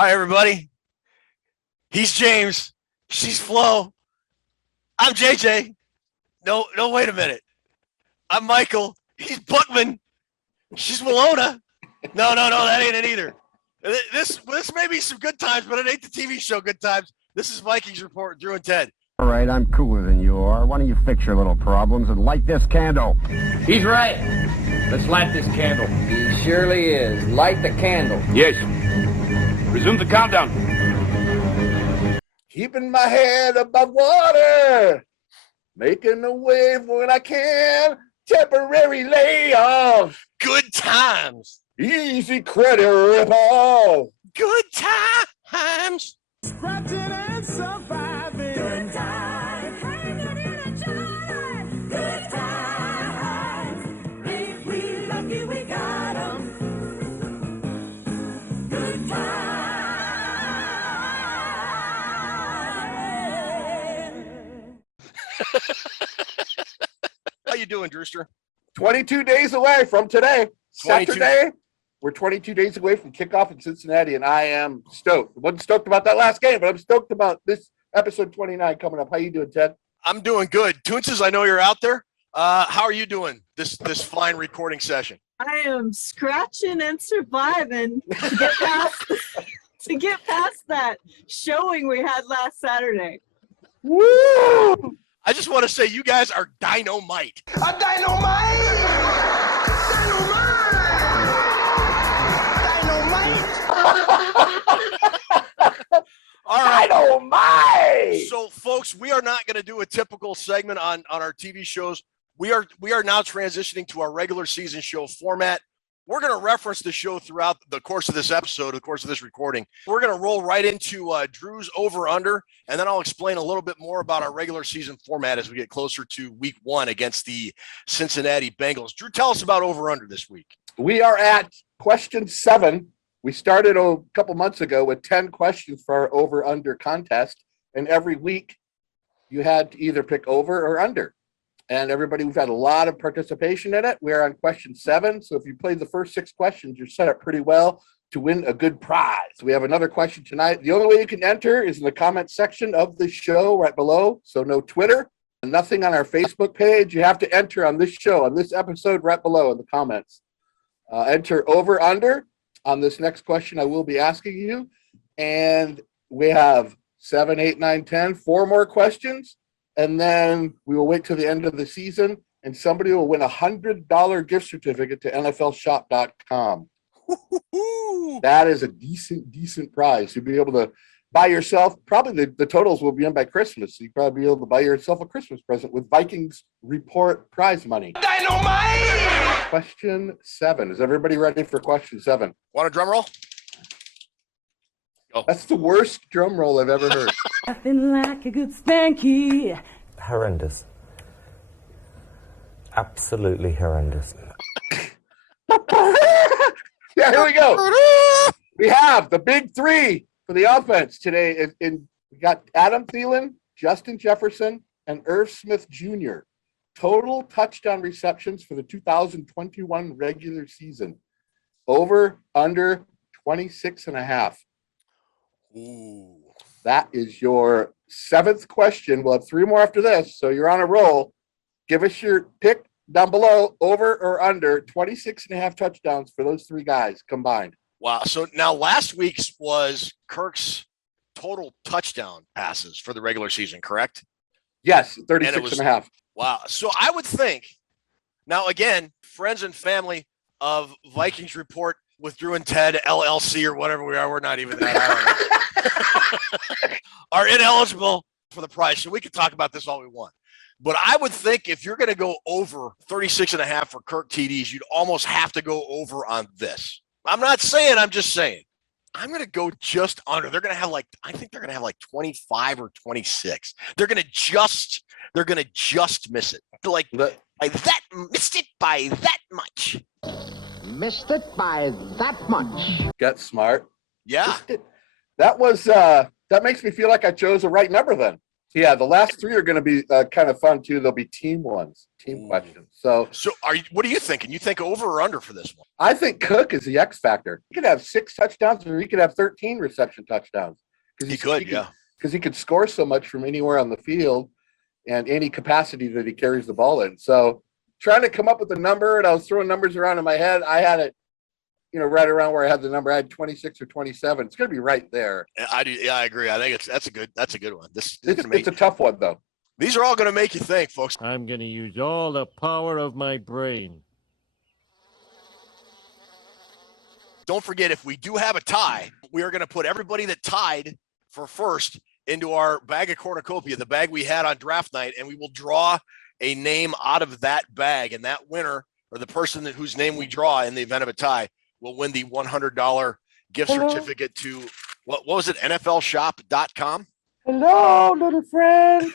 Hi, everybody. He's James. She's Flo. I'm JJ. No, wait a minute. I'm Michael. He's Buckman. She's Walona. No, that ain't it either. This may be some good times, but it ain't the TV show Good Times. This is Vikings Report, Drew and Ted. All right, I'm cooler than you are. Why don't you fix your little problems and light this candle? He's right. Let's light this candle. He surely is. Light the candle. Yes. Resume the countdown. Keeping my head above water. Making a wave when I can. Temporary layoff. Good times. Easy credit rip-off. Good times. Scratching and surviving. Good times. Hanging in a jar. Good times. Ain't we lucky we got 'em? Good times. How you doing, Drewster? 22 days away from today. 22. Saturday. We're 22 days away from kickoff in Cincinnati, and I am stoked. I wasn't stoked about that last game, but I'm stoked about this episode 29 coming up. How you doing, Ted? I'm doing good. Toonces, I know you're out there. How are you doing this fine recording session? I am scratching and surviving to get past that showing we had last Saturday. Woo! I just want to say you guys are dynamite. A All right. Dynamite! So, folks, we are not going to do a typical segment on our TV shows. We are now transitioning to our regular season show format. We're going to reference the show throughout the course of this episode, the course of this recording. We're going to roll right into Drew's over-under, and then I'll explain a little bit more about our regular season format as we get closer to week 1 against the Cincinnati Bengals. Drew, tell us about over-under this week. We are at question 7. We started a couple months ago with 10 questions for our over-under contest, and every week you had to either pick over or under. And everybody, we've had a lot of participation in it. We're on question 7. So if you played the first 6 questions, you're set up pretty well to win a good prize. We have another question tonight. The only way you can enter is in the comment section of the show right below. So no Twitter, nothing on our Facebook page. You have to enter on this show, on this episode right below in the comments. Enter over, under on this next question I will be asking you. And we have 7, 8, 9, 10, 4 more questions. And then we will wait till the end of the season, and somebody will win a $100 gift certificate to NFLshop.com. That is a decent prize. You'll be able to buy yourself, probably the totals will be in by Christmas. So you'll probably be able to buy yourself a Christmas present with Vikings Report prize money. Dynamite! Question 7. Is everybody ready for question 7? Want a drum roll? Oh. That's the worst drum roll I've ever heard. Nothing like a good spanky. Horrendous. Absolutely horrendous. Yeah, here we go. We have the big 3 for the offense today. We got Adam Thielen, Justin Jefferson, and Irv Smith Jr. Total touchdown receptions for the 2021 regular season. Over, under 26.5. Ooh. That is your 7th question. We'll have 3 more after this, so you're on a roll. Give us your pick down below, over or under 26.5 touchdowns for those 3 guys combined. Wow. So now last week's was Kirk's total touchdown passes for the regular season, correct? Yes, 36.5. Wow. So I would think, now again, friends and family of Vikings Report with Drew and Ted, LLC or whatever we are, we're not even that, I don't know, are ineligible for the prize. So we can talk about this all we want. But I would think if you're going to go over 36.5 for Kirk TDs, you'd almost have to go over on this. I'm not saying, I'm just saying. I'm going to go just under. They're going to have I think they're going to have 25 or 26. They're going to just miss it. Missed it by that much. Missed it by that much. Get smart. Yeah. That was that makes me feel like I chose the right number then. Yeah, the last three are going to be kind of fun too. They'll be team ones, team questions. So what are you thinking? You think over or under for this one? I think Cook is the X factor. He could have 6 touchdowns, or he could have 13 reception touchdowns. He could, yeah. Because he could score so much from anywhere on the field and any capacity that he carries the ball in. So trying to come up with a number, and I was throwing numbers around in my head. I had it, right around where I had the number. I had 26 or 27. It's going to be right there. I do. Yeah, I agree. I think that's a good one. It's a tough one though. These are all going to make you think, folks. I'm going to use all the power of my brain. Don't forget, if we do have a tie, we are going to put everybody that tied for first into our bag of cornucopia, the bag we had on draft night, and we will draw a name out of that bag, and that winner, or the person whose name we draw in the event of a tie, will win the $100 gift certificate to, what was it, NFLshop.com? Hello, little friend.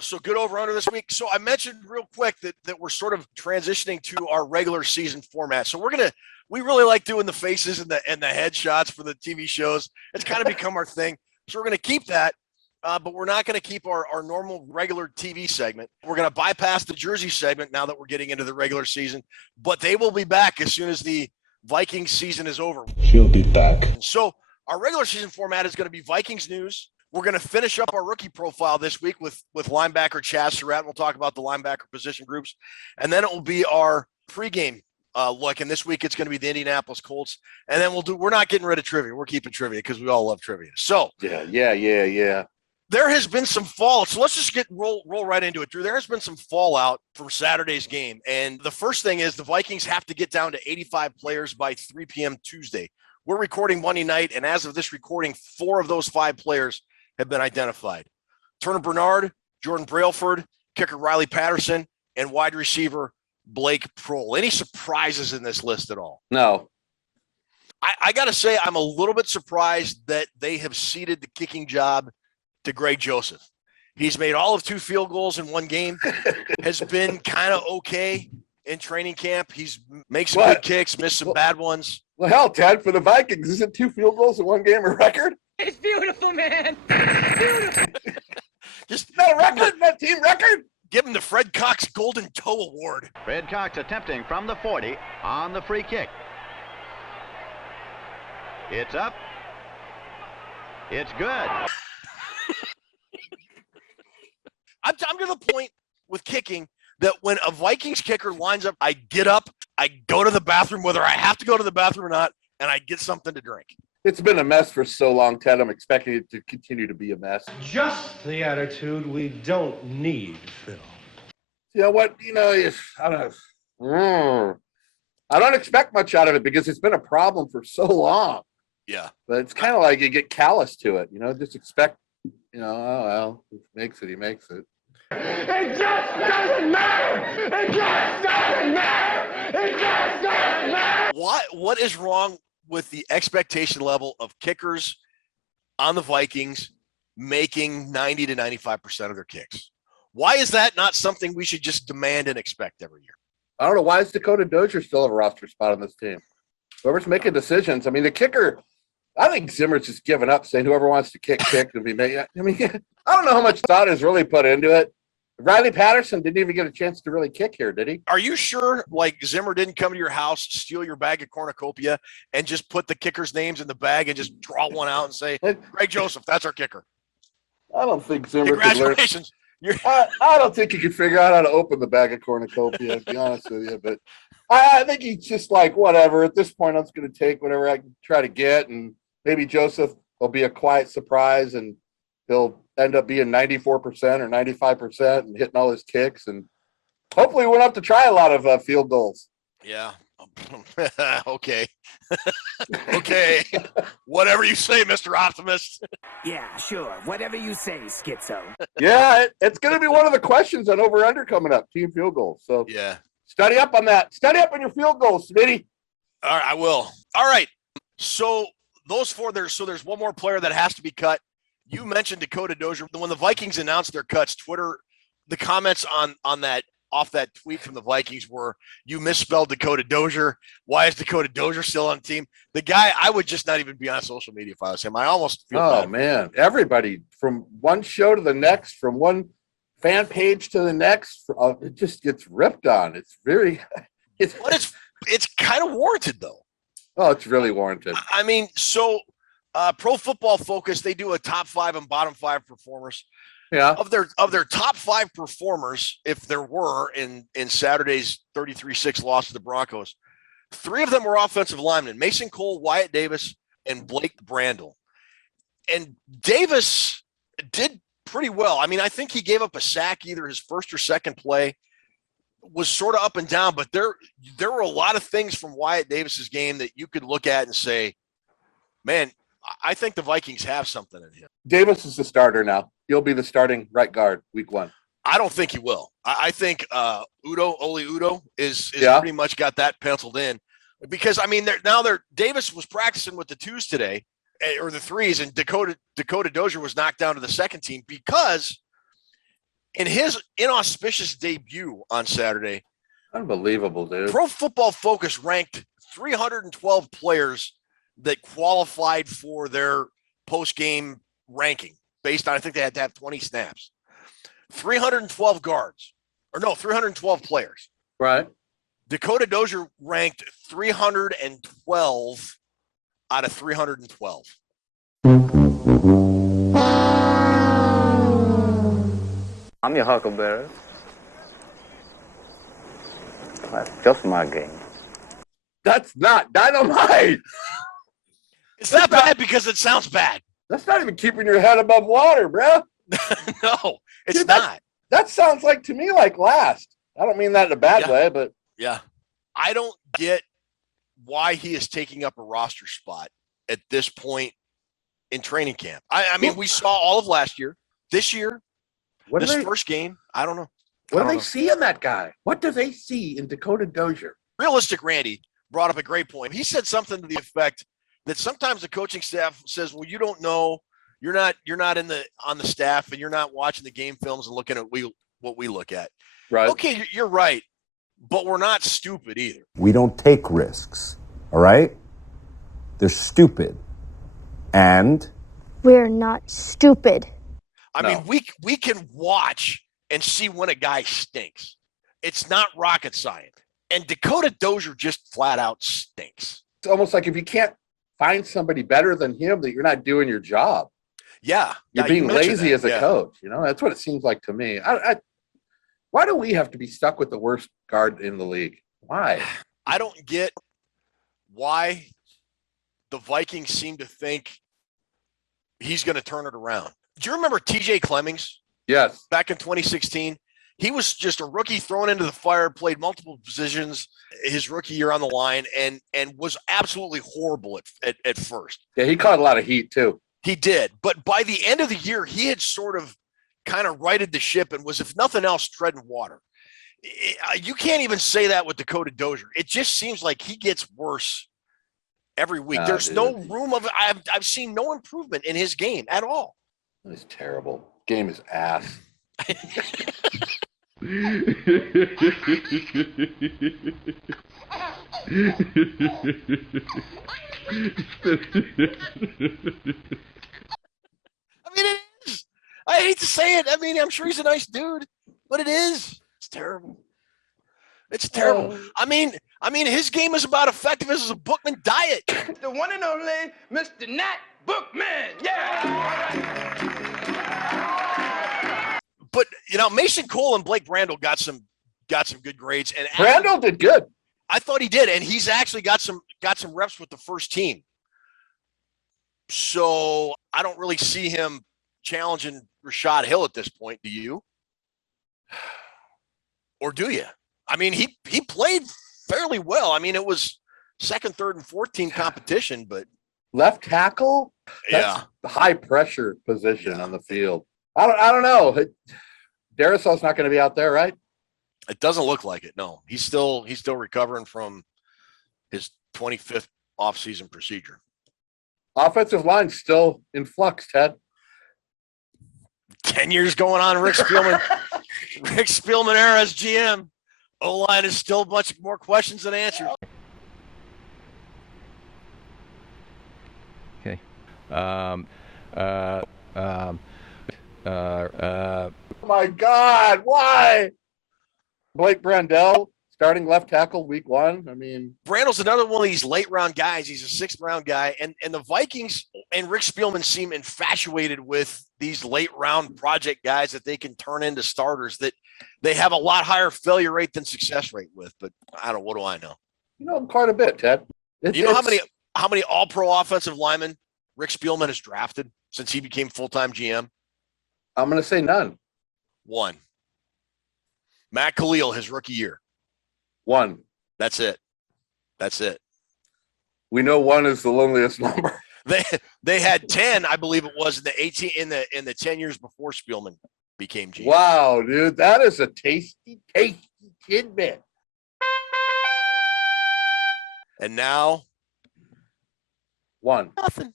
So good over under this week. So I mentioned real quick that we're sort of transitioning to our regular season format. So we really like doing the faces and the headshots for the TV shows. It's kind of become our thing. So we're going to keep that, but we're not going to keep our normal regular TV segment. We're going to bypass the Jersey segment now that we're getting into the regular season, but they will be back as soon as the Vikings season is over. She'll be back. So our regular season format is going to be Vikings news. We're going to finish up our rookie profile this week with linebacker Chaz Surratt. We'll talk about the linebacker position groups. And then it will be our pregame look. And this week it's going to be the Indianapolis Colts. And then we're not getting rid of trivia. We're keeping trivia because we all love trivia. So Yeah. there has been some fallout. So let's just roll right into it, Drew. There has been some fallout from Saturday's game. And the first thing is the Vikings have to get down to 85 players by 3 p.m. Tuesday. We're recording Monday night. And as of this recording, 4 of those 5 players have been identified. Turner Bernard, Jordan Brailford, kicker Riley Patterson, and wide receiver Blake Prohl. Any surprises in this list at all? No. I got to say, I'm a little bit surprised that they have ceded the kicking job to Greg Joseph. He's made all of 2 field goals in one game, has been kind of okay in training camp. He's makes some good kicks, missed some bad ones. Well, hell, Ted, for the Vikings, isn't 2 field goals in one game a record? It's beautiful, man. Beautiful. Just not a record, not team record. Give him the Fred Cox Golden Toe Award. Fred Cox attempting from the 40 on the free kick. It's up. It's good. I'm to the point with kicking that when a Vikings kicker lines up, I get up, I go to the bathroom, whether I have to go to the bathroom or not, and I get something to drink. It's been a mess for so long, Ted. I'm expecting it to continue to be a mess. Just the attitude we don't need, Phil. You know what? I don't expect much out of it because it's been a problem for so long. Yeah. But it's kind of like you get callous to it, just expect, oh, well, if he makes it, he makes it. It just doesn't matter. It just doesn't matter. It just doesn't matter. What is wrong with the expectation level of kickers on the Vikings making 90 to 95% of their kicks? Why is that not something we should just demand and expect every year? I don't know. Why is Dakota Dozier still have a roster spot on this team? Whoever's making decisions. I mean, the kicker, I think Zimmer's just given up, saying whoever wants to kick and be made. I mean, I don't know how much thought is really put into it. Riley Patterson didn't even get a chance to really kick here, did he? Are you sure, Zimmer didn't come to your house, steal your bag of cornucopia, and just put the kickers' names in the bag and just draw one out and say, Greg Joseph, that's our kicker? I don't think Zimmer could learn. Congratulations. I don't think he could figure out how to open the bag of cornucopia, to be honest with you. But I think he's just like, whatever. At this point, I'm just going to take whatever I can try to get. And maybe Joseph will be a quiet surprise and he'll end up being 94% or 95% and hitting all his kicks. And hopefully we won't have to try a lot of field goals. Yeah. Okay. Okay. Whatever you say, Mr. Optimist. Yeah, sure. Whatever you say, Schizo. Yeah, it's going to be one of the questions on over-under coming up, team field goals. So yeah, study up on that. Study up on your field goals, Smitty. All right, I will. All right. So those 4 there. So there's one more player that has to be cut. You mentioned Dakota Dozier. When the Vikings announced their cuts, Twitter, the comments on that off that tweet from the Vikings where you misspelled Dakota Dozier. Why is Dakota Dozier still on the team? The guy, I would just not even be on social media if I was him. I almost feel bad. Oh man, everybody from one show to the next, from one fan page to the next, it just gets ripped on. It's very, but it's kind of warranted though. Oh, it's really warranted. I mean, so Pro Football Focus, they do a top 5 and bottom 5 performers. Yeah. Of their top 5 performers, if there were in Saturday's 33-6 loss to the Broncos, 3 of them were offensive linemen: Mason Cole, Wyatt Davis, and Blake Brandel. And Davis did pretty well. I mean, I think he gave up a sack either his first or second play. Was sort of up and down, but there were a lot of things from Wyatt Davis's game that you could look at and say, man, I think the Vikings have something in him. Davis is the starter now. He'll be the starting right guard week 1. I don't think he will. I think Oli Udo is pretty much got that penciled in, because I mean Davis was practicing with the 2s today, or the 3s, and Dakota Dozier was knocked down to the second team because in his inauspicious debut on Saturday, unbelievable, dude. Pro Football Focus ranked 312 players that qualified for their post-game ranking based on, I think they had to have 20 snaps. 312 guards, or no, 312 players. Right. Dakota Dozier ranked 312 out of 312. I'm your huckleberry. That's just my game. That's not dynamite. It's not bad because it sounds bad. That's not even keeping your head above water, bro. No, it's Dude, not. That sounds like to me like last. I don't mean that in a bad way, but yeah, I don't get why he is taking up a roster spot at this point in training camp. I mean, we saw all of last year, this year, this first game. I don't know. What do they see in that guy? What do they see in Dakota Dozier? Realistic Randy brought up a great point. He said something to the effect that sometimes the coaching staff says, well, you don't know, you're not on the staff, and you're not watching the game films and looking at what we look at. Right. Okay, you're right, but we're not stupid either. We don't take risks, all right? They're stupid. And we're not stupid. I mean, we can watch and see when a guy stinks. It's not rocket science. And Dakota Dozier just flat out stinks. It's almost like if you can't find somebody better than him, that you're not doing your job. Yeah. You're being lazy as a coach. You know, that's what it seems like to me. Why do we have to be stuck with the worst guard in the league? Why? I don't get why the Vikings seem to think he's going to turn it around. Do you remember TJ Clemmings? Yes. Back in 2016, he was just a rookie thrown into the fire, played multiple positions his rookie year on the line, and was absolutely horrible at first. Yeah, he caught a lot of heat too. He did. But by the end of the year, he had sort of kind of righted the ship and was, if nothing else, treading water. You can't even say that with Dakota Dozier. It just seems like he gets worse every week. There's no room of I've seen no improvement in his game at all. It's terrible. Game is ass. I mean, it is. I hate to say it. I mean, I'm sure he's a nice dude, but it is. It's terrible. It's terrible. I mean, his game is about effectiveness as a Bookman diet. The one and only Mr. Nat Bookman. Yeah. But Mason Cole and Blake Brandel got some good grades, and Brandel did good. I thought he did, and he's actually got some reps with the first team. So I don't really see him challenging Rashad Hill at this point. Do you? Or do you? I mean, he played fairly well. I mean, it was second, third, and fourth team competition, but left tackle, that's the high pressure position on the field. I don't know. Darisal's not going to be out there, right? It doesn't look like it. No, he's still recovering from his 25th offseason procedure. Offensive line still in flux, Ted. 10 years going on, Rick Spielman. Rick Spielman era as GM. O-line is still a bunch more questions than answers. Okay. Oh my God, why? Blake Brandel, starting left tackle week 1. I mean, Brandel's another one of these late round guys. He's a 6th round guy. And the Vikings and Rick Spielman seem infatuated with these late round project guys that they can turn into starters that they have a lot higher failure rate than success rate with. But I don't know. What do I know? you know, quite a bit, Ted. You know how many all pro offensive linemen Rick Spielman has drafted since he became full-time GM? I'm going to say none. 1. Matt Khalil, his rookie year. 1. That's it. We know 1 is the loneliest number. They had 10, I believe it was, in the 10 years before Spielman became GM. Wow, dude, that is a tasty tidbit. And now 1. nothing.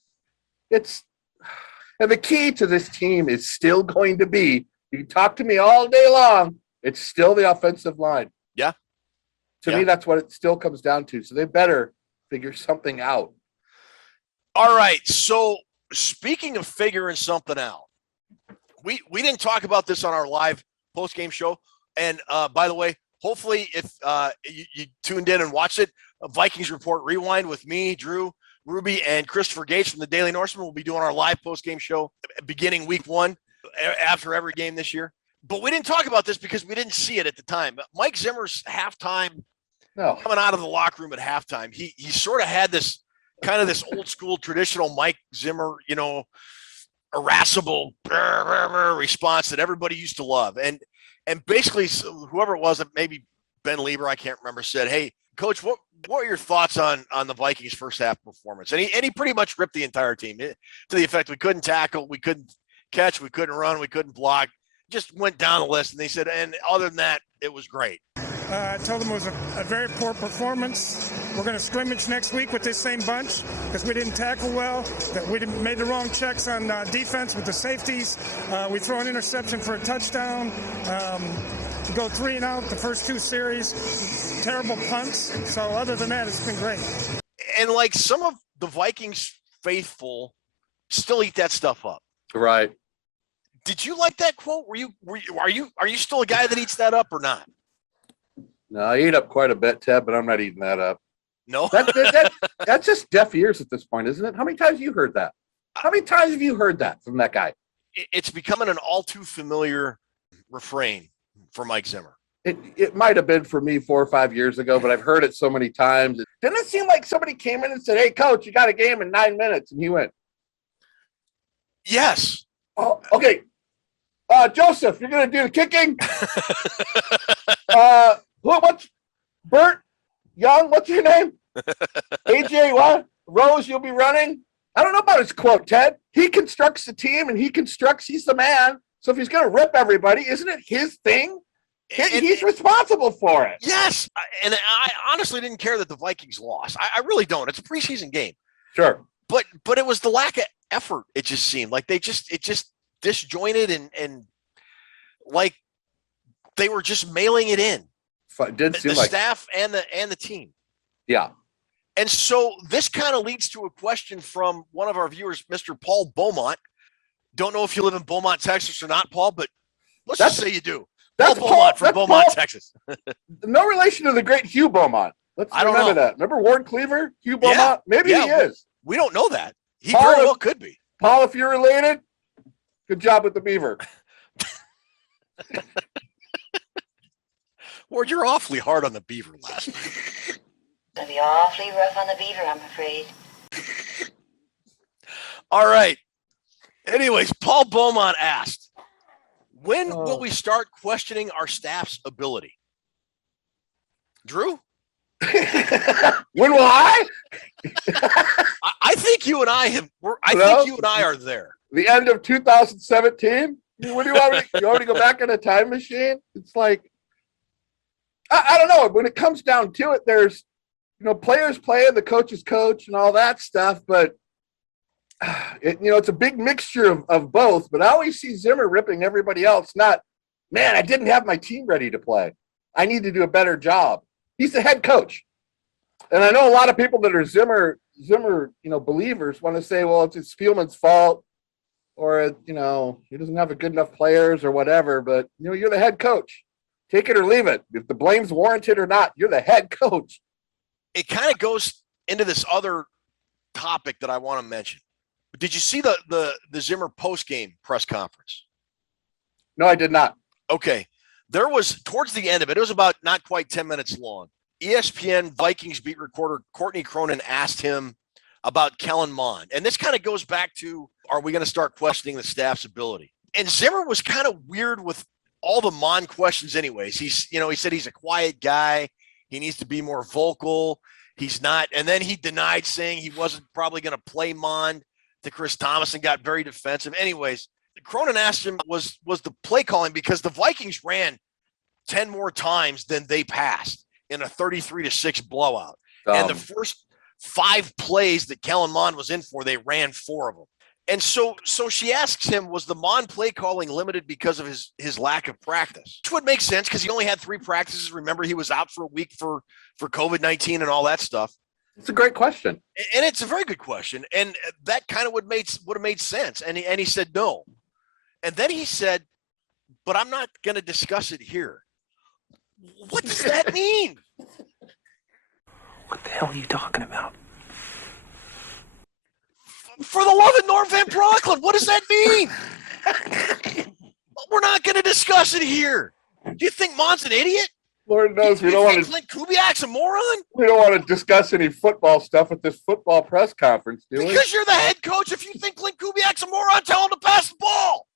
And the key to this team is still going to be, you can talk to me all day long, it's still the offensive line. Yeah. To me, that's what it still comes down to. So they better figure something out. All right. So speaking of figuring something out, we didn't talk about this on our live post-game show. And by the way, hopefully if you tuned in and watched it, Vikings Report Rewind with me, Drew, Ruby, and Christopher Gates from the Daily Norseman will be doing our live post-game show beginning week 1 after every game this year. But we didn't talk about this because we didn't see it at the time. Mike Zimmer's halftime, coming out of the locker room at halftime, he sort of had this kind of this old school traditional Mike Zimmer, you know, irascible response that everybody used to love. And basically whoever it was, maybe Ben Lieber, I can't remember, said, "Hey, Coach, what are your thoughts on the Vikings' first half performance?" And he pretty much ripped the entire team to the effect we couldn't tackle, we couldn't catch, we couldn't run, we couldn't block. Just went down the list, and they said, and other than that, it was great. I told them it was a very poor performance. We're going to scrimmage next week with this same bunch because we didn't tackle well, that we made the wrong checks on defense with the safeties. We throw an interception for a touchdown. We go 3 and out the first 2 series. Terrible punts. So other than that, it's been great. And like some of the Vikings faithful still eat that stuff up. Right. Did you like that quote? Are you still a guy that eats that up or not? No, I eat up quite a bit, Ted, but I'm not eating that up. No, that's just deaf ears at this point, isn't it? How many times have you heard that? How many times have you heard that from that guy? It's becoming an all too familiar refrain for Mike Zimmer. It might have been for me 4 or 5 years ago, but I've heard it so many times. Didn't it seem like somebody came in and said, "Hey, Coach, you got a game in 9 minutes," and he went, "Yes." Oh, okay. Joseph, you're going to do the kicking. What's Bert Young? What's your name? AJ, what? Rose, you'll be running. I don't know about his quote, Ted. He constructs the team and he's the man. So if he's going to rip everybody, isn't it his thing? He's responsible for it. Yes. And I honestly didn't care that the Vikings lost. I really don't. It's a preseason game. Sure. But it was the lack of effort. It just seemed like it just disjointed and like they were just mailing it in. It did seem the like staff and the team. Yeah. And so this kind of leads to a question from one of our viewers, Mr. Paul Beaumont. Don't know if you live in Beaumont, Texas or not, Paul, but let's just say you do. Paul Beaumont from Beaumont, Texas. No relation to the great Hugh Beaumont. Let's remember that. Remember Ward Cleaver, Hugh Beaumont? Yeah, Maybe he is. We don't know that. He Paul, very well could be. Paul, if you're related, good job with the beaver. Ward, you're awfully hard on the beaver last night. It'll be awfully rough on the beaver, I'm afraid. All right. Anyways, Paul Beaumont asked, when will we start questioning our staff's ability? Drew? When will I? I think you and I have. Think you and I are there. The end of 2017. What do you want me? You want me to go back in a time machine? It's like I don't know. When it comes down to it, there's players playing, the coaches coach, and all that stuff. But it's a big mixture of both, but I always see Zimmer ripping everybody else. Not, man, I didn't have my team ready to play. I need to do a better job. He's the head coach. And I know a lot of people that are Zimmer, believers want to say, well, it's Spielman's fault, or, he doesn't have a good enough players or whatever, but you're the head coach. Take it or leave it. If the blame's warranted or not, you're the head coach. It kind of goes into this other topic that I want to mention. Did you see the Zimmer post-game press conference? No, I did not. Okay. There was, towards the end of it, it was about not quite 10 minutes long. ESPN Vikings beat reporter Courtney Cronin asked him about Kellen Mond. And this kind of goes back to, are we going to start questioning the staff's ability? And Zimmer was kind of weird with all the Mond questions anyways. He said he's a quiet guy. He needs to be more vocal. He's not. And then he denied saying he wasn't probably going to play Mond to Chris Thomas and got very defensive. Anyways, Cronin asked him, was the play calling, because the Vikings ran 10 more times than they passed in a 33-6 blowout. And the first 5 plays that Kellen Mond was in for, they ran 4 of them. And so she asks him, was the Mond play calling limited because of his lack of practice? Which would make sense because he only had 3 practices. Remember, he was out for a week for COVID-19 and all that stuff. It's a great question. And it's a very good question. And that kind of would have made sense. And he said no. And then he said, but I'm not going to discuss it here. What does that mean? What the hell are you talking about? For the love of Norm Van Brocklin, what does that mean? We're not going to discuss it here. Do you think Mond's an idiot? Lord knows we don't want to. Clint Kubiak's a moron? We don't want to discuss any football stuff at this football press conference, do we? Because you're the head coach. If you think Clint Kubiak's a moron, tell him to pass the ball.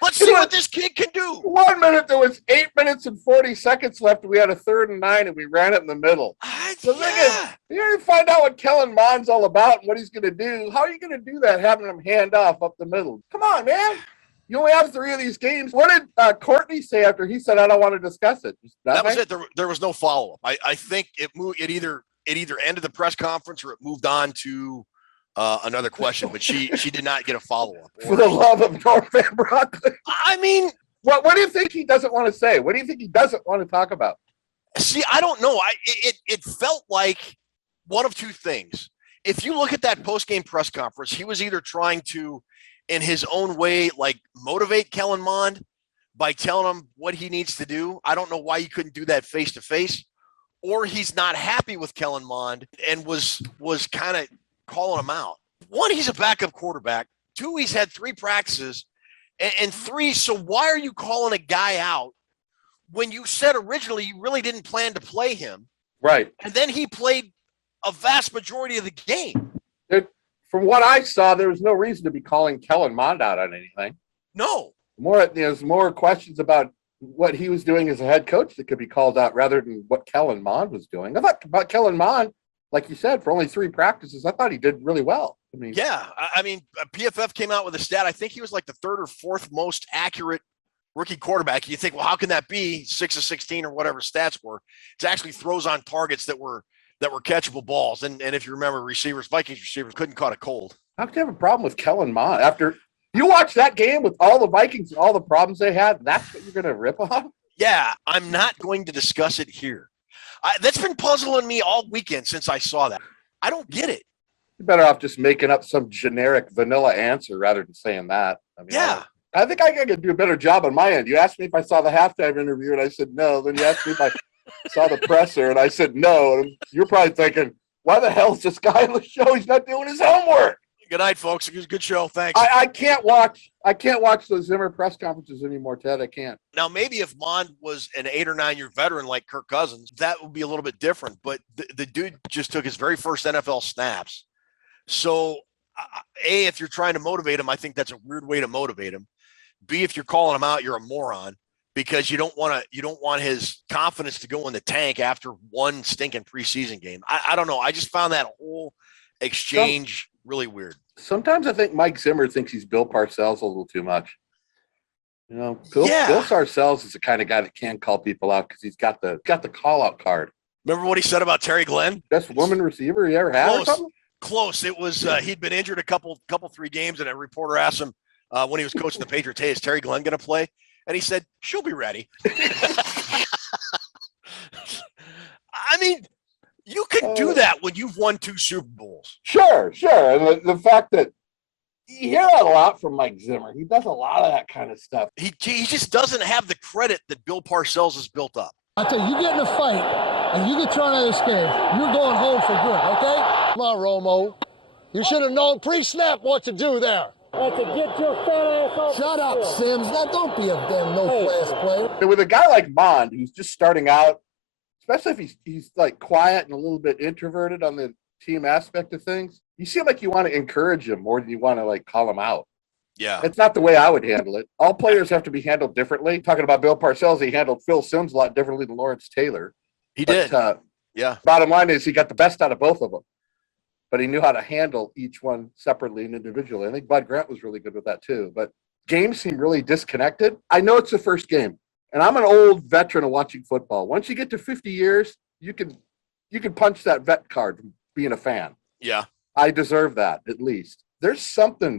Let's see what this kid can do. 1 minute, there was 8 minutes and 40 seconds left. We had a 3rd and 9, and we ran it in the middle. So you gotta find out what Kellen Mond's all about and what he's going to do. How are you going to do that, having him hand off up the middle? Come on, man. You only have 3 of these games. What did Courtney say after he said, I don't want to discuss it? That was it. There was no follow-up. I think it either ended the press conference or it moved on to another question, but she did not get a follow-up. For the love of Norm Van Brocklin. I mean, what do you think he doesn't want to say? What do you think he doesn't want to talk about? See, I don't know. It felt like one of 2 things. If you look at that post-game press conference, he was either trying to, in his own way, like motivate Kellen Mond by telling him what he needs to do. I don't know why you couldn't do that face-to-face. Or he's not happy with Kellen Mond and was kind of calling him out. 1, he's a backup quarterback. 2, he's had 3 practices. And 3, so why are you calling a guy out when you said originally you really didn't plan to play him? Right. And then he played a vast majority of the game. From what I saw, there was no reason to be calling Kellen Mond out on anything. No. There's more questions about what he was doing as a head coach that could be called out rather than what Kellen Mond was doing. I thought about Kellen Mond, like you said, for only 3 practices, I thought he did really well. I mean, PFF came out with a stat. I think he was like the 3rd or 4th most accurate rookie quarterback. You think, well, how can that be? 6 of 16 or whatever stats were. It actually throws on targets that were catchable balls. And if you remember, Vikings receivers couldn't caught a cold. How could you have a problem with Kellen Mond after you watch that game with all the Vikings and all the problems they had? That's what you're going to rip on? Yeah, I'm not going to discuss it here. That's been puzzling me all weekend since I saw that. I don't get it. You're better off just making up some generic vanilla answer rather than saying that. I think I could do a better job on my end. You asked me if I saw the halftime interview, and I said no. Then you asked me if I saw the presser, and I said no. And you're probably thinking, why the hell is this guy on the show? He's not doing his homework. Good night, folks. It was a good show. Thanks. I can't watch those Zimmer press conferences anymore, Ted. I can't. Now, maybe if Mond was an 8 or 9 year veteran like Kirk Cousins, that would be a little bit different. But the dude just took his very first NFL snaps. So, A, if you're trying to motivate him, I think that's a weird way to motivate him. B, if you're calling him out, you're a moron because you don't want his confidence to go in the tank after one stinking preseason game. I don't know. I just found that whole exchange really weird. Sometimes I think Mike Zimmer thinks he's Bill Parcells a little too much. Bill Parcells is the kind of guy that can call people out because he's got the call out card. Remember what he said about Terry Glenn? Best woman receiver he ever had or something? Close. It was he'd been injured a couple 3 games, and a reporter asked him when he was coaching the Patriots, "Hey, is Terry Glenn going to play?" And he said, "She'll be ready." I mean, you can do that when you've won 2 Super Bowls. Sure. And the fact that you hear that a lot from Mike Zimmer. He does a lot of that kind of stuff. He just doesn't have the credit that Bill Parcells has built up. I tell you, you get in a fight and you get thrown out of this game, you're going home for good, okay? Come on, Romo. You should have known pre-snap what to do there. And to get your fat ass off. Shut up, Sims. Now don't be a damn no-flash player. And with a guy like Mond, who's just starting out, especially if he's like quiet and a little bit introverted on the team aspect of things, you seem like you want to encourage him more than you want to like call him out. Yeah. It's not the way I would handle it. All players have to be handled differently. Talking about Bill Parcells, he handled Phil Simms a lot differently than Lawrence Taylor. He did. Yeah. Bottom line is he got the best out of both of them, but he knew how to handle each one separately and individually. I think Bud Grant was really good with that too, but games seem really disconnected. I know it's the first game, and I'm an old veteran of watching football. Once you get to 50 years, you can punch that vet card from being a fan. Yeah. I deserve that, at least. There's something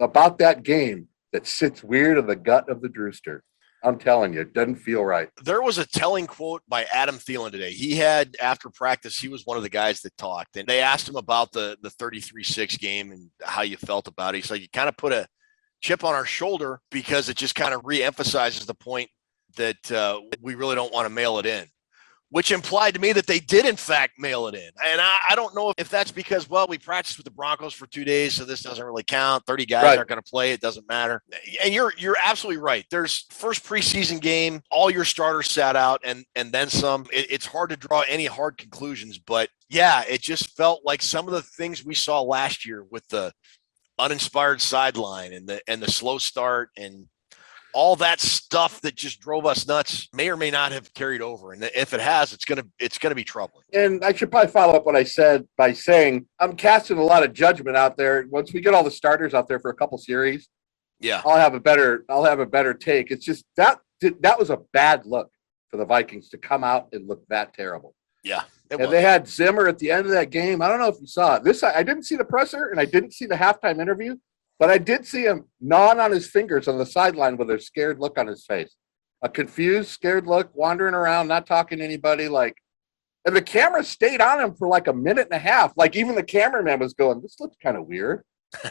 about that game that sits weird in the gut of the Drewster. I'm telling you, it doesn't feel right. There was a telling quote by Adam Thielen today. He had, after practice, he was one of the guys that talked, and they asked him about the 33-6 game and how you felt about it. He's like, you kind of put a chip on our shoulder because it just kind of re-emphasizes the point that we really don't want to mail it in, which implied to me that they did, in fact, mail it in. And I don't know if that's because, well, we practiced with the Broncos for 2 days, so this doesn't really count. 30 guys aren't going to play. It doesn't matter. And you're absolutely right. There's first preseason game, all your starters sat out, and then some. It's hard to draw any hard conclusions. But, yeah, it just felt like some of the things we saw last year with the uninspired sideline and the slow start and all that stuff that just drove us nuts may or may not have carried over. And if it has, it's gonna be troubling. And I should probably follow up what I said by saying I'm casting a lot of judgment out there. Once we get all the starters out there for a couple series, yeah, I'll have a better take. It's just that was a bad look for the Vikings to come out and look that terrible. Yeah. And they had Zimmer at the end of that game. I don't know if you saw it. I didn't see the presser and I didn't see the halftime interview. But I did see him gnawing on his fingers on the sideline with a scared look on his face, a confused, scared look, wandering around, not talking to anybody. And the camera stayed on him for like a minute and a half. Like even the cameraman was going, "This looks kind of weird."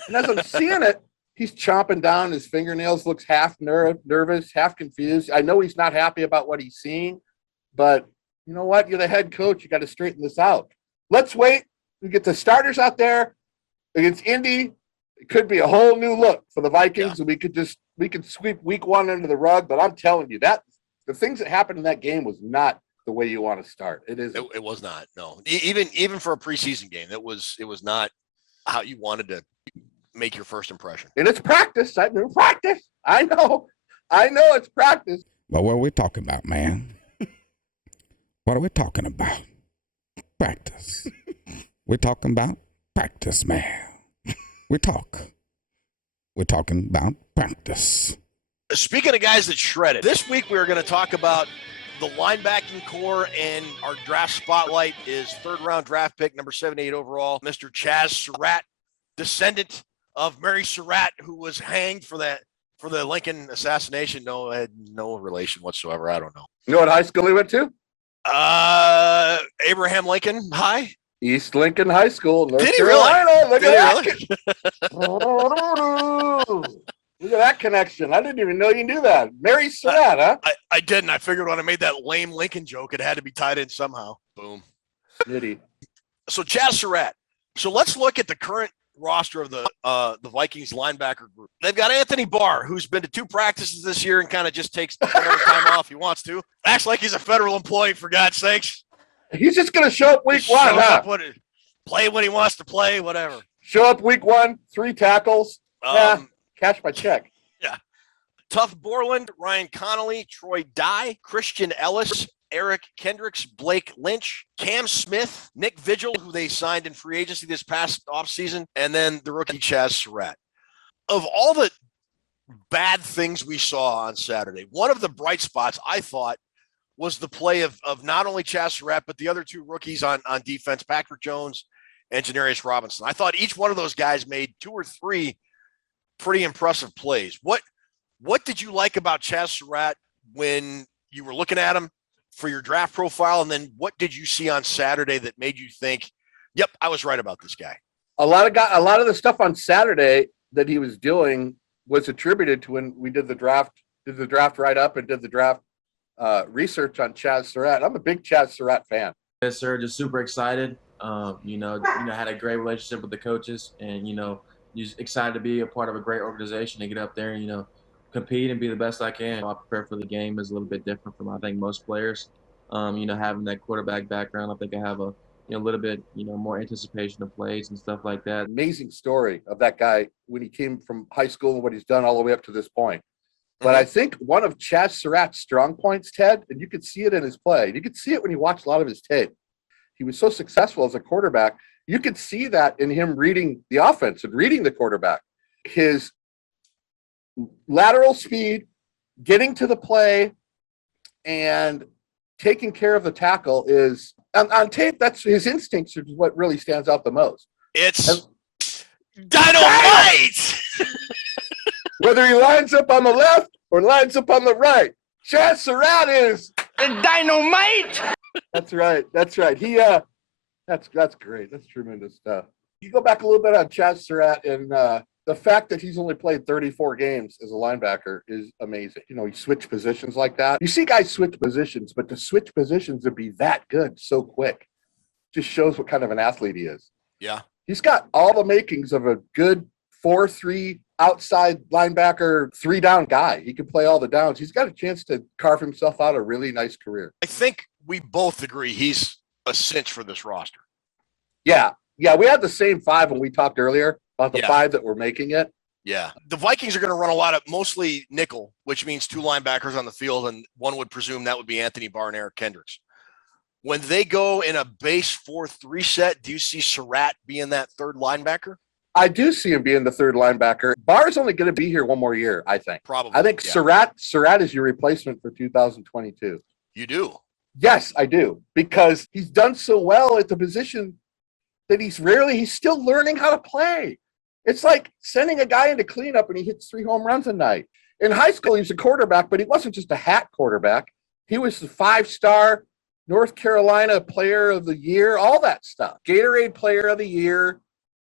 And as I'm seeing it, he's chomping down. His fingernails, looks half nervous, half confused. I know he's not happy about what he's seeing, but you know what? You're the head coach. You got to straighten this out. Let's wait. We get the starters out there against Indy. It could be a whole new look for the Vikings, and we could sweep week 1 under the rug. But I'm telling you that the things that happened in that game was not the way you want to start. It is. It was not. No, even for a preseason game, it was not how you wanted to make your first impression. And it's practice. I know practice. I know it's practice. But what are we talking about, man? What are we talking about? Practice. We're talking about practice, man. We're talking about practice. Speaking of guys that shredded, this week we are going to talk about the linebacking core, and our draft spotlight is 3rd-round draft pick, number 78 overall, Mr. Chaz Surratt, descendant of Mary Surratt, who was hanged for the Lincoln assassination. No, had no relation whatsoever. I don't know. You know what high school he went to? Abraham Lincoln High. East Lincoln High School. North Did he Carolina. really? Look at that. Look at that connection. I didn't even know you knew that. Mary Surratt, huh? I didn't. I figured when I made that lame Lincoln joke, it had to be tied in somehow. Boom. Snitty. So Chaz Surratt. So let's look at the current roster of the Vikings linebacker group. They've got Anthony Barr, who's been to 2 practices this year and kind of just takes whatever time off he wants to. Acts like he's a federal employee, for God's sakes. He's just going to show up week 1, huh? Play when he wants to play, whatever. Show up week 1, 3 tackles. Cash my check. Yeah. Tuff Borland, Ryan Connolly, Troy Dye, Christian Ellis, Eric Kendricks, Blake Lynch, Cam Smith, Nick Vigil, who they signed in free agency this past offseason, and then the rookie Chaz Surratt. Of all the bad things we saw on Saturday, one of the bright spots, I thought, was the play of not only Chaz Surratt, but the other 2 rookies on defense, Patrick Jones and Janarius Robinson. I thought each one of those guys made 2 or 3 pretty impressive plays. What did you like about Chaz Surratt when you were looking at him for your draft profile? And then what did you see on Saturday that made you think, yep, I was right about this guy? A lot of the stuff on Saturday that he was doing was attributed to when we did the draft write up and did the draft research on Chaz Surratt. I'm a big Chaz Surratt fan. Yes, sir. Just super excited. Had a great relationship with the coaches, and just excited to be a part of a great organization and get up there and compete and be the best I can. I prepare for the game is a little bit different from I think most players. Having that quarterback background, I think I have a little bit more anticipation of plays and stuff like that. Amazing story of that guy when he came from high school and what he's done all the way up to this point. But I think one of Chaz Surratt's strong points, Ted, and you could see it in his play. You could see it when you watch a lot of his tape. He was so successful as a quarterback. You could see that in him reading the offense and reading the quarterback. His lateral speed, getting to the play, and taking care of the tackle is on tape. That's his instincts is what really stands out the most. It's dynamite. Whether he lines up on the left or lines up on the right, Chaz Surratt is dynamite. That's right. He that's great. That's tremendous stuff. You go back a little bit on Chaz Surratt, and the fact that he's only played 34 games as a linebacker is amazing. He switched positions like that. You see guys switch positions, but to switch positions and be that good so quick just shows what kind of an athlete he is. Yeah. He's got all the makings of a good 4-3 outside linebacker, 3-down guy. He can play all the downs. He's got a chance to carve himself out a really nice career. I think we both agree he's a cinch for this roster. Yeah. We had the same 5 when we talked earlier about the 5 that were making it. Yeah. The Vikings are going to run a lot of mostly nickel, which means 2 linebackers on the field, and one would presume that would be Anthony Barr and Eric Kendricks. When they go in a base 4-3 set, do you see Surratt being that 3rd linebacker? I do see him being the 3rd linebacker. Barr's only going to be here one more year, I think. Probably. I think Surratt is your replacement for 2022. You do? Yes, I do. Because he's done so well at the position that he's still learning how to play. It's like sending a guy into cleanup and he hits 3 home runs a night. In high school, he was a quarterback, but he wasn't just a hat quarterback. He was the 5-star North Carolina Player of the Year, all that stuff. Gatorade Player of the Year,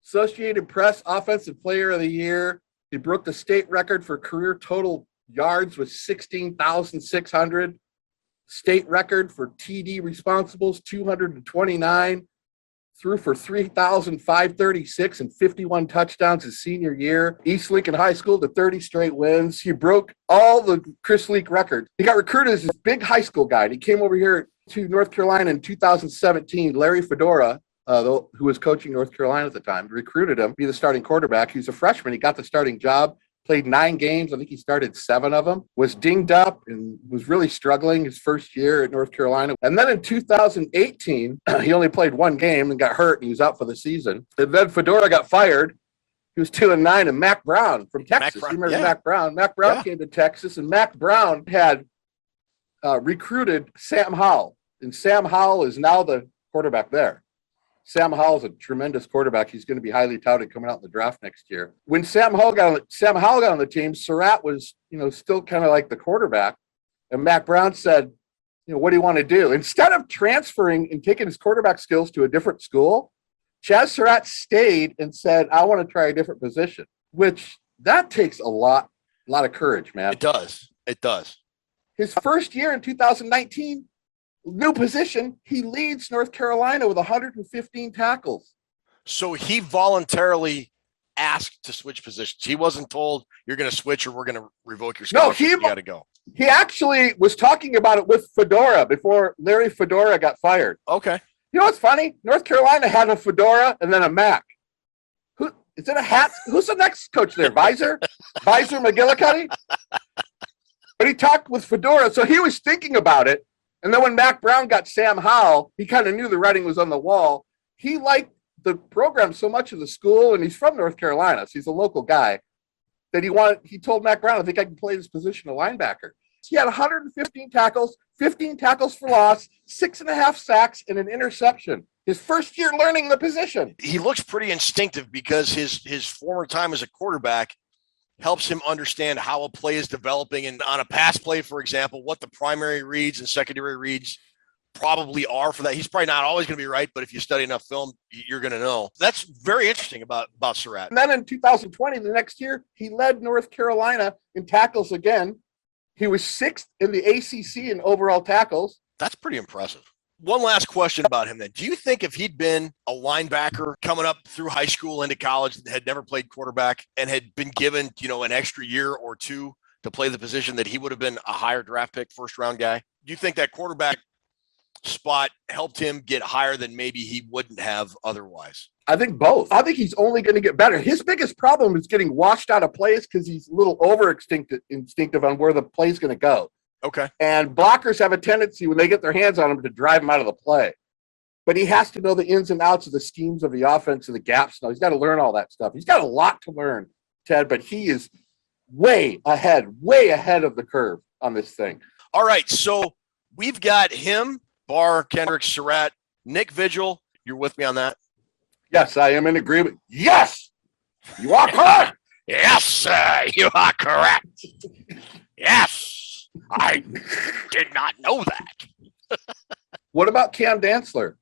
Associated Press Offensive Player of the Year. He broke the state record for career total yards with 16,600. State record for TD responsibles, 229. Threw for 3,536 and 51 touchdowns his senior year. East Lincoln High School to 30 straight wins. He broke all the Chris Leak records. He got recruited as this big high school guy. He came over here to North Carolina in 2017. Larry Fedora, who was coaching North Carolina at the time, recruited him to be the starting quarterback. He's a freshman. He got the starting job. Played 9 games. I think he started 7 of them. Was dinged up and was really struggling his first year at North Carolina. And then in 2018, he only played 1 game and got hurt, and he was out for the season. And then Fedora got fired. He was 2-9, and Mac Brown from Texas. You remember Mac Brown? Mac Brown came to Texas, and Mac Brown had recruited Sam Howell, and Sam Howell is now the quarterback there. Sam Howell is a tremendous quarterback. He's going to be highly touted coming out in the draft next year. When Sam Howell got on the team, Surratt was, still kind of like the quarterback. And Mac Brown said, what do you want to do? Instead of transferring and taking his quarterback skills to a different school, Chaz Surratt stayed and said, I want to try a different position, which that takes a lot of courage, man. It does. His first year in 2019, new position, he leads North Carolina with 115 tackles. So he voluntarily asked to switch positions. He wasn't told you're going to switch or we're going to revoke your scholarship. No, you got to go. He actually was talking about it with Fedora before Larry Fedora got fired. Okay. You know what's funny? North Carolina had a Fedora and then a Mac. Who is it? A hat? Who's the next coach there? Visor McGillicuddy? But he talked with Fedora, so he was thinking about it. And then when Mac Brown got Sam Howell, he kind of knew the writing was on the wall. He liked the program so much of the school, and he's from North Carolina, so he's a local guy, that he told Mac Brown, I think I can play this position of linebacker. He had 115 tackles, 15 tackles for loss, 6.5 sacks, and an interception. His first year learning the position. He looks pretty instinctive because his former time as a quarterback helps him understand how a play is developing. And on a pass play, for example, what the primary reads and secondary reads probably are for that. He's probably not always going to be right, but if you study enough film, you're going to know. That's very interesting about Surratt. And then in 2020, the next year, he led North Carolina in tackles again. He was 6th in the ACC in overall tackles. That's pretty impressive. One last question about him then. Do you think if he'd been a linebacker coming up through high school into college and had never played quarterback and had been given, an extra year or two to play the position, that he would have been a higher draft pick, first round guy? Do you think that quarterback spot helped him get higher than maybe he wouldn't have otherwise? I think both. I think he's only going to get better. His biggest problem is getting washed out of plays because he's a little instinctive on where the play's going to go. Okay. And blockers have a tendency when they get their hands on him to drive him out of the play. But he has to know the ins and outs of the schemes of the offense and the gaps. Now, he's got to learn all that stuff. He's got a lot to learn, Ted, but he is way ahead of the curve on this thing. All right. So we've got him, Barr, Kendrick, Surratt, Nick Vigil. You're with me on that? Yes, I am in agreement. Yes, you are correct. Yes, sir, you are correct. Yes, I did not know that. What about Cam Dantzler?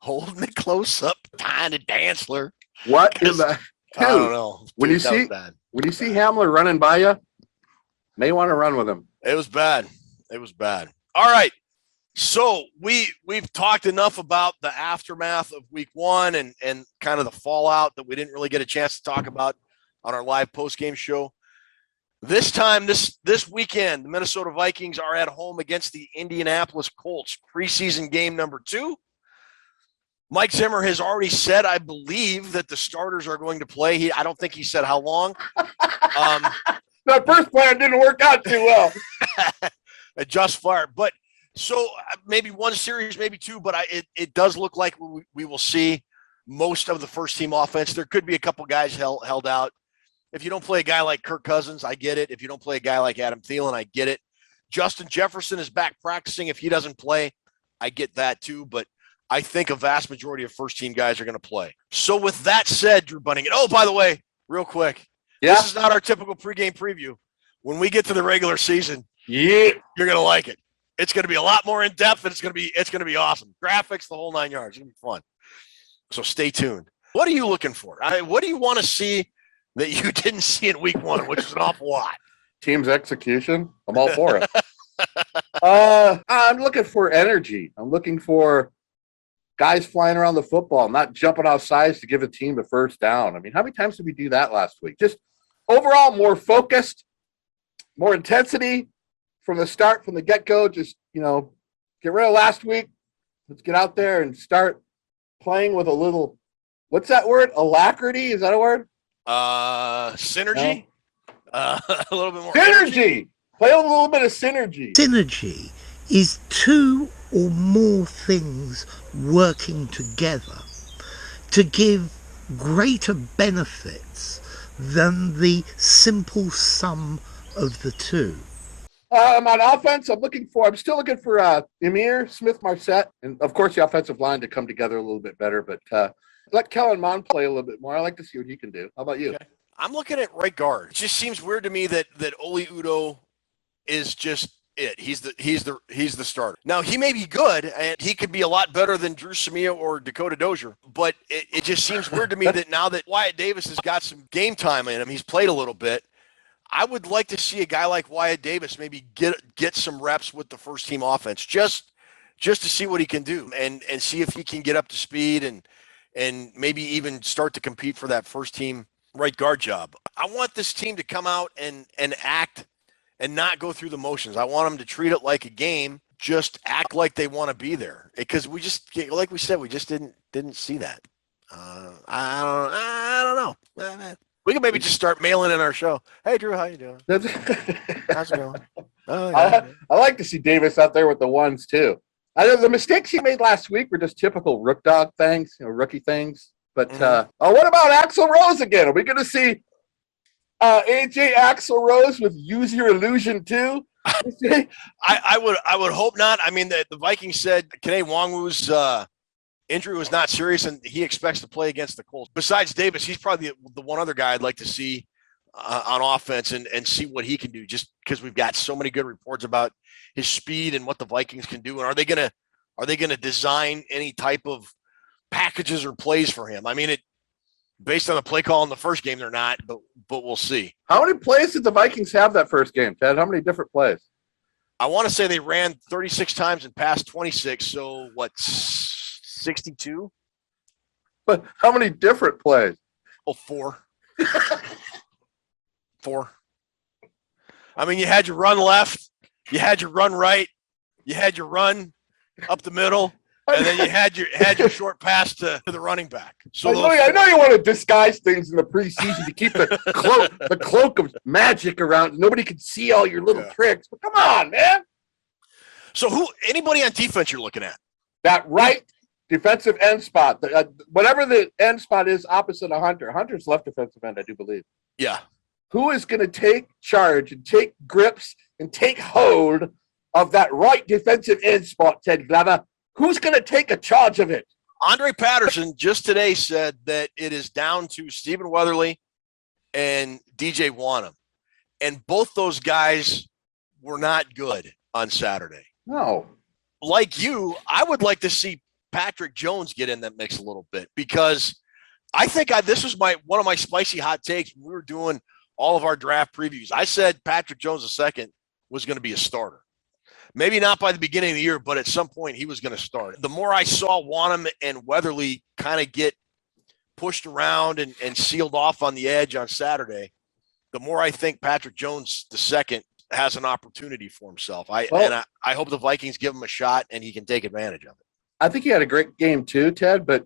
Hold me close up, tiny Dantzler. What in the? I don't know. When you see Hamler running by you, may want to run with him. It was bad. All right. So we've talked enough about the aftermath of week one and kind of the fallout that we didn't really get a chance to talk about on our live post-game show. This time, this weekend, the Minnesota Vikings are at home against the Indianapolis Colts, preseason game number 2. Mike Zimmer has already said, I believe, that the starters are going to play. I don't think he said how long. That first plan didn't work out too well. Just fired. But so maybe one series, maybe two, but it does look like we will see most of the first team offense. There could be a couple guys held out. If you don't play a guy like Kirk Cousins, I get it. If you don't play a guy like Adam Thielen, I get it. Justin Jefferson is back practicing. If he doesn't play, I get that too. But I think a vast majority of first team guys are going to play. So with that said, Drew Bunning, oh, by the way, real quick, This is not our typical pregame preview. When we get to the regular season, you're going to like it. It's going to be a lot more in depth, and it's going to be awesome. Graphics, the whole 9 yards. It's going to be fun. So stay tuned. What are you looking for? What do you want to see that you didn't see in week one, which is an awful lot? Team's execution. I'm all for it. I'm looking for energy. I'm looking for guys flying around the football, not jumping off sides to give a team the first down. I mean, how many times did we do that last week? Just overall more focused, more intensity from the start, from the get-go. Just, get rid of last week. Let's get out there and start playing with a little, what's that word? Alacrity? Is that a word? Synergy. No. A little bit more synergy. Play a little bit of synergy. Synergy is two or more things working together to give greater benefits than the simple sum of the two. On offense, I'm still looking for Emir Smith-Marset, and of course the offensive line to come together a little bit better, but let Kellen Mond play a little bit more. I like to see what he can do. How about you? Okay. I'm looking at right guard. It just seems weird to me that Oli Udoh is just it. He's the starter. Now he may be good, and he could be a lot better than Drew Samia or Dakota Dozier, but it just seems weird to me that now that Wyatt Davis has got some game time in him, he's played a little bit. I would like to see a guy like Wyatt Davis maybe get some reps with the first team offense, just to see what he can do and see if he can get up to speed and maybe even start to compete for that first team right guard job. I want this team to come out and act and not go through the motions. I want them to treat it like a game, just act like they want to be there. Because we just, like we said, we just didn't see that. I don't know. We can maybe just start mailing in our show. Hey, Drew, how you doing? How's it going? Oh, yeah. I like to see Davis out there with the ones too. I know the mistakes he made last week were just typical rook dog things, rookie things. But what about Axl Rose again? Are we going to see AJ Axl Rose with Use Your Illusion too. I would hope not. I mean, the Vikings said Kene Nwangwu's injury was not serious, and he expects to play against the Colts. Besides Davis, he's probably the one other guy I'd like to see on offense and see what he can do, just because we've got so many good reports about his speed and what the Vikings can do. And are they gonna design any type of packages or plays for him? I mean, based on the play call in the first game, they're not, but we'll see. How many plays did the Vikings have that first game, Ted? How many different plays? I want to say they ran 36 times and passed 26. So what, 62? But how many different plays? Oh, 4. 4. I mean, you had your run left, you had your run right, you had your run up the middle, and then you had your short pass to the running back. So I know you want to disguise things in the preseason to keep the cloak of magic around. Nobody can see all your little tricks. But come on, man. So anybody on defense you're looking at? That right defensive end spot, whatever the end spot is opposite of Hunter. Hunter's left defensive end, I do believe. Yeah. Who is going to take charge and take grips and take hold of that right defensive end spot, Ted Glover? Who's going to take a charge of it? Andre Patterson just today said that it is down to Stephen Weatherly and DJ Wanham. And both those guys were not good on Saturday. No. Like you, I would like to see Patrick Jones get in that mix a little bit, because I think this was one of my spicy hot takes when we were doing all of our draft previews. I said Patrick Jones II was going to be a starter. Maybe not by the beginning of the year, but at some point he was going to start. The more I saw Wanham and Weatherly kind of get pushed around and sealed off on the edge on Saturday, the more I think Patrick Jones II has an opportunity for himself. I hope the Vikings give him a shot and he can take advantage of it. I think he had a great game too, Ted, but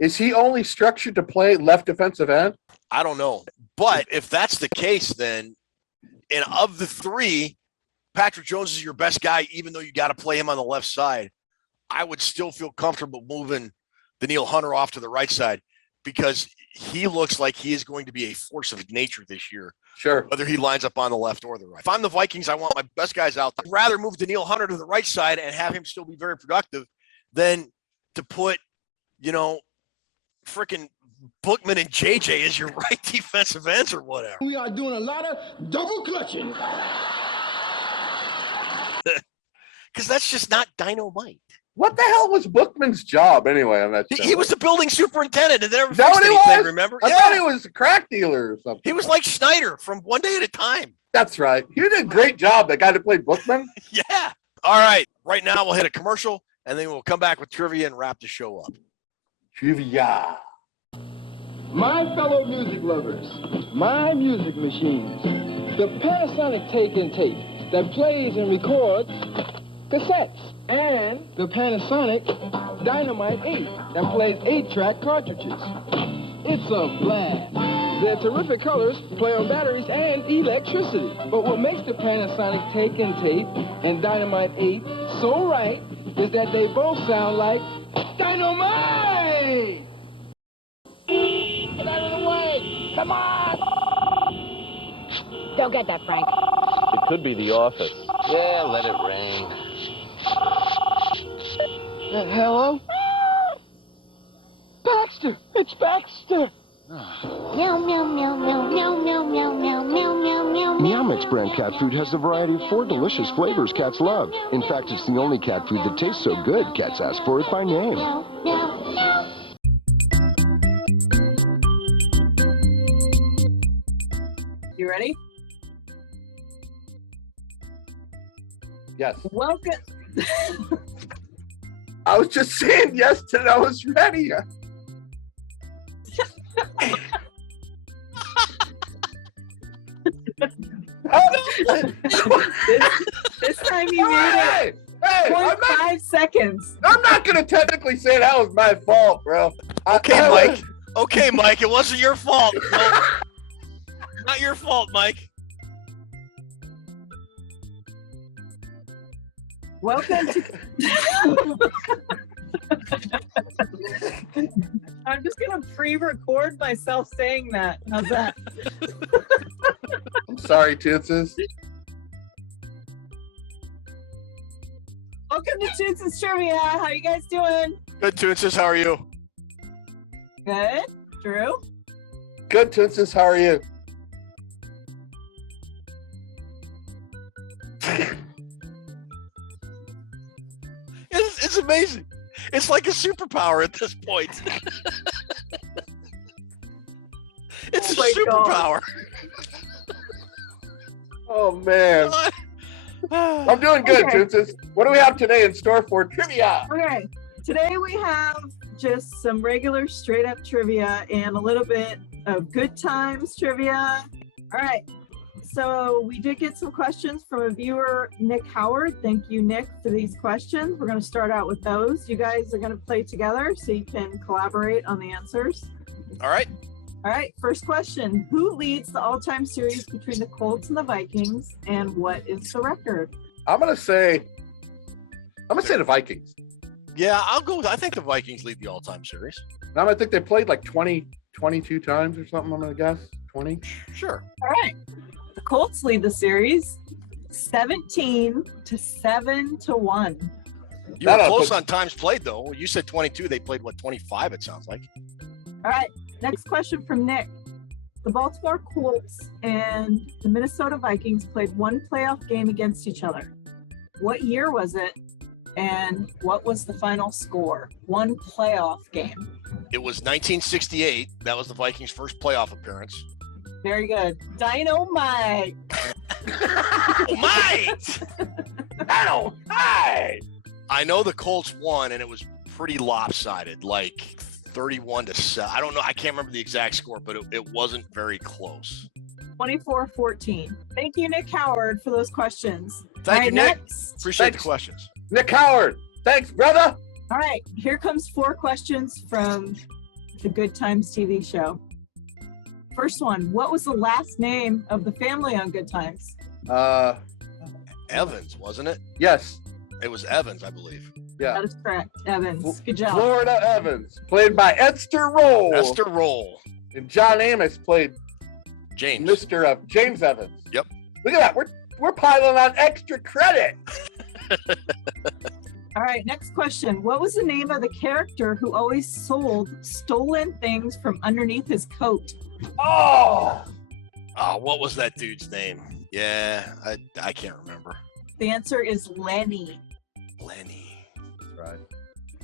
is he only structured to play left defensive end? I don't know. But if that's the case, then, and of the three, Patrick Jones is your best guy, even though you got to play him on the left side. I would still feel comfortable moving Danielle Hunter off to the right side, because he looks like he is going to be a force of nature this year. Sure. Whether he lines up on the left or the right. If I'm the Vikings, I want my best guys out. I'd rather move Danielle Hunter to the right side and have him still be very productive than to put, freaking Bookman and JJ as your right defensive ends or whatever. We are doing a lot of double clutching. Because that's just not dynamite. What the hell was Bookman's job anyway on that show? He was the building superintendent and never Is that fixed what he anything, was? remember? I thought he was a crack dealer or something. He was like Schneider from One Day at a Time. That's right. He did a great job, that guy that played Bookman. Yeah. All right. Right now we'll hit a commercial, and then we'll come back with trivia and wrap the show up. Trivia. My fellow music lovers, my music machines, the Panasonic Take and Tape that plays and records cassettes, and the Panasonic Dynamite 8 that plays 8-track cartridges. It's a blast. Their terrific colors play on batteries and electricity. But what makes the Panasonic Take and Tape and Dynamite 8 so right is that they both sound like dynamite! Get out of the way! Come on! Don't get that, Frank. It could be the office. Yeah, let it rain. Hello? Baxter! It's Baxter! Meow, meow, meow, meow, meow, meow, meow, meow, meow, meow, meow. Meow Mix brand cat food has a variety of 4 delicious flavors cats love. In fact, it's the only cat food that tastes so good, cats ask for it by name. Meow, meow, meow. You ready? Yes. Welcome. I was just saying yes till I was ready. This time you made it. Hey, 0.5 seconds. I'm not going to technically say that was my fault, bro. Okay, Mike. Okay, Mike. It wasn't your fault. No. Not your fault, Mike. Welcome to. I'm just gonna pre-record myself saying that. How's that? I'm sorry, Tootses. Welcome to Tootses Trivia. How you guys doing? Good, Tootses. How are you? Good. Drew? Good, Tootses. How are you? It's amazing. It's like a superpower at this point. It's a superpower. Oh, man. I'm doing good, Okay. Tootses. What do we have today in store for trivia? Okay. Today we have just some regular straight up trivia and a little bit of good times trivia. All right. So we did get some questions from a viewer, Nick Howard. Thank you, Nick, for these questions. We're going to start out with those. You guys are going to play together so you can collaborate on the answers. All right. All right. First question. Who leads the all-time series between the Colts and the Vikings, and what is the record? I'm gonna say the Vikings. Yeah, I'll go with, I think the Vikings lead the all-time series. Now I think they played like 22 times or something. I'm gonna guess 20. Sure. All right. The Colts lead the series 17-7-1. You were close on times played, though. You said 22. They played, what, 25, it sounds like. All right. Next question from Nick. The Baltimore Colts and the Minnesota Vikings played one playoff game against each other. What year was it? And what was the final score? One playoff game. It was 1968. That was the Vikings' first playoff appearance. Very good. Dynamite. Dynamite! Dynamite! I know the Colts won, and it was pretty lopsided, like 31-7. I don't know. I can't remember the exact score, but it wasn't very close. 24-14. Thank you, Nick Howard, for those questions. Thank you, Nick. Next. Appreciate the questions. Nick Howard. Thanks, brother. All right. Here comes 4 questions from the Good Times TV show. First one. What was the last name of the family on Good Times? Evans, wasn't it? Yes. It was Evans, I believe. Yeah. That is correct. Evans. Good job. Florida Evans, played by Esther Roll. Esther Roll. And John Amos played James. Mr. James Evans. Yep. Look at that. We're piling on extra credit. All right, next question. What was the name of the character who always sold stolen things from underneath his coat? Oh, what was that dude's name? Yeah, I can't remember. The answer is Lenny. Lenny. That's right.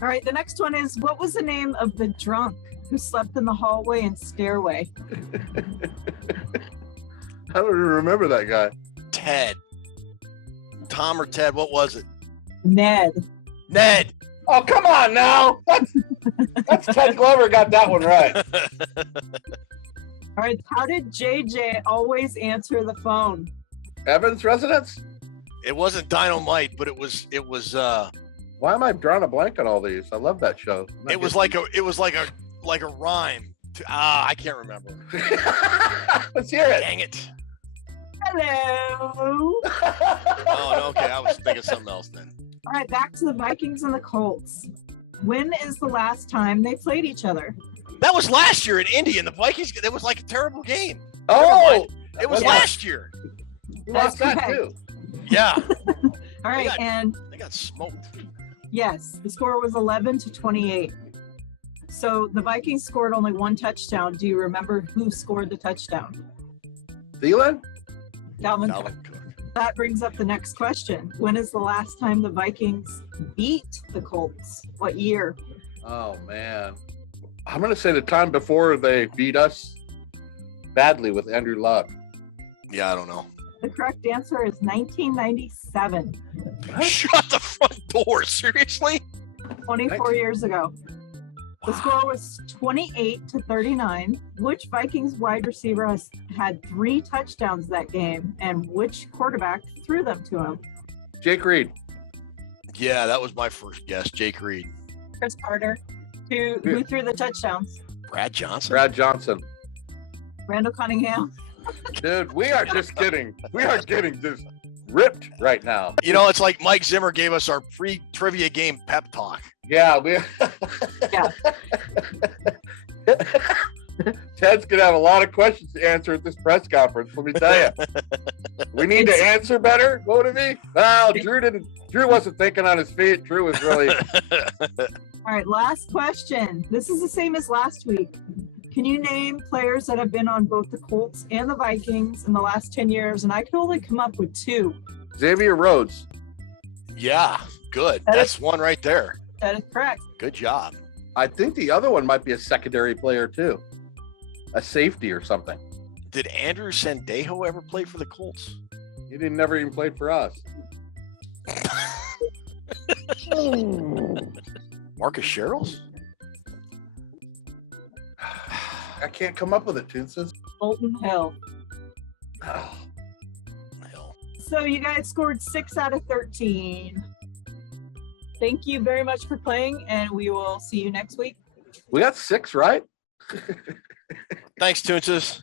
All right, the next one is, what was the name of the drunk who slept in the hallway and stairway? I don't even remember that guy. Ted. Tom or Ted, what was it? Ned. Ned. Oh, come on now. That's Ted Glover got that one right. All right, how did JJ always answer the phone? Evans residence? It wasn't Dynamite, but it was Why am I drawing a blank on all these? I love that show. It was like a rhyme. I can't remember. Let's hear it. Dang it. Hello. Oh, no, okay. I was thinking something else then. All right, back to the Vikings and the Colts. When is the last time they played each other? That was last year in Indy, and the Vikings, that was like a terrible game. Oh, it was last year. You lost that correct. too. Yeah. All right, and they got smoked. yes, the score was 11-28. So the Vikings scored only one touchdown. Do you remember who scored the touchdown? Thielen? Dalvin Cook. That brings up the next question. When is the last time the Vikings beat the Colts? What year? Oh, man. I'm going to say the time before they beat us badly with Andrew Luck. Yeah, I don't know. The correct answer is 1997. Shut the front door. Seriously? 24 years ago. The score was 28-39. Which Vikings wide receiver has had 3 touchdowns that game, and which quarterback threw them to him? Jake Reed. Yeah, that was my first guess. Jake Reed. Chris Carter. Who threw the touchdowns? Brad Johnson. Brad Johnson. Randall Cunningham. Dude, we are just getting just ripped right now. You know, it's like Mike Zimmer gave us our pre-trivia game pep talk. Yeah, we. Yeah. Ted's gonna have a lot of questions to answer at this press conference. Let me tell you, we need to answer better. What would it be? Well, Drew wasn't thinking on his feet. Drew was really. All right, last question. This is the same as last week. Can you name players that have been on both the Colts and the Vikings in the last 10 years? And I can only come up with 2. Xavier Rhodes. Yeah, good. That's one right there. That is correct. Good job. I think the other one might be a secondary player too, a safety or something. Did Andrew Sandejo ever play for the Colts? He never even played for us. Marcus Sherrills? I can't come up with it, Toonses. Bolton Hill. Oh. So you guys scored 6 out of 13. Thank you very much for playing, and we will see you next week. We got 6, right? Thanks, Toonses.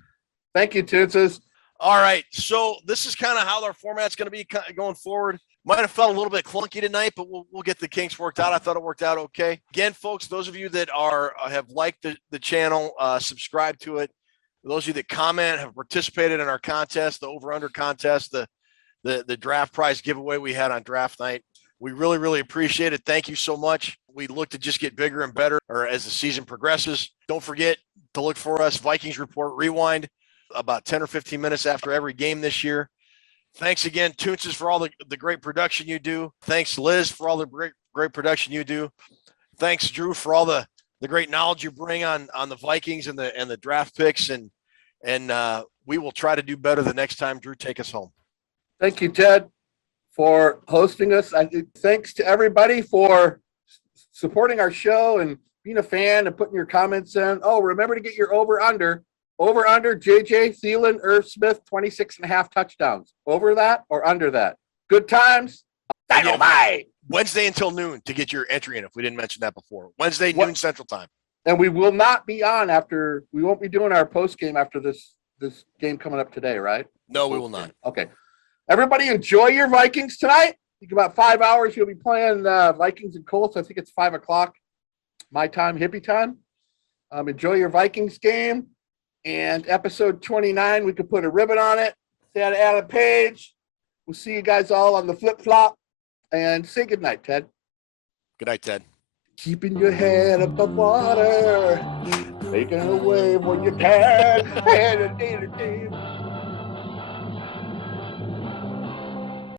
Thank you, Toonses. All right, so this is kind of how our format's going to be going forward. Might have felt a little bit clunky tonight, but we'll get the kinks worked out. I thought it worked out okay. Again, folks, those of you that have liked the channel, subscribe to it. Those of you that comment, have participated in our contest, the over-under contest, the draft prize giveaway we had on draft night. We really, really appreciate it. Thank you so much. We look to just get bigger and better as the season progresses. Don't forget to look for us, Vikings Report Rewind, about 10 or 15 minutes after every game this year. Thanks again, Toonses, for all the great production you do. Thanks, Liz, for all the great production you do. Thanks, Drew, for all the great knowledge you bring on the Vikings and the draft picks. And we will try to do better the next time Drew take us home. Thank you, Ted, for hosting us. Thanks to everybody for supporting our show and being a fan and putting your comments in. Oh, remember to get your over-under. Over-under, J.J. Thielen, Irv Smith, 26.5 touchdowns. Over that or under that? Good times. Dynamite. Wednesday until noon to get your entry in, if we didn't mention that before. Wednesday, noon Central Time. And we will not be on we won't be doing our post game after this game coming up today, right? No, we will not. Okay. Everybody enjoy your Vikings tonight. I think about 5 hours you'll be playing Vikings and Colts. I think it's 5 o'clock my time, hippie time. Enjoy your Vikings game. And episode 29, we could put a ribbon on it. Say hi to Adam Page. We'll see you guys all on the flip-flop. And say goodnight, Ted. Good night, Ted. Keeping your head above water. Making a wave when you can.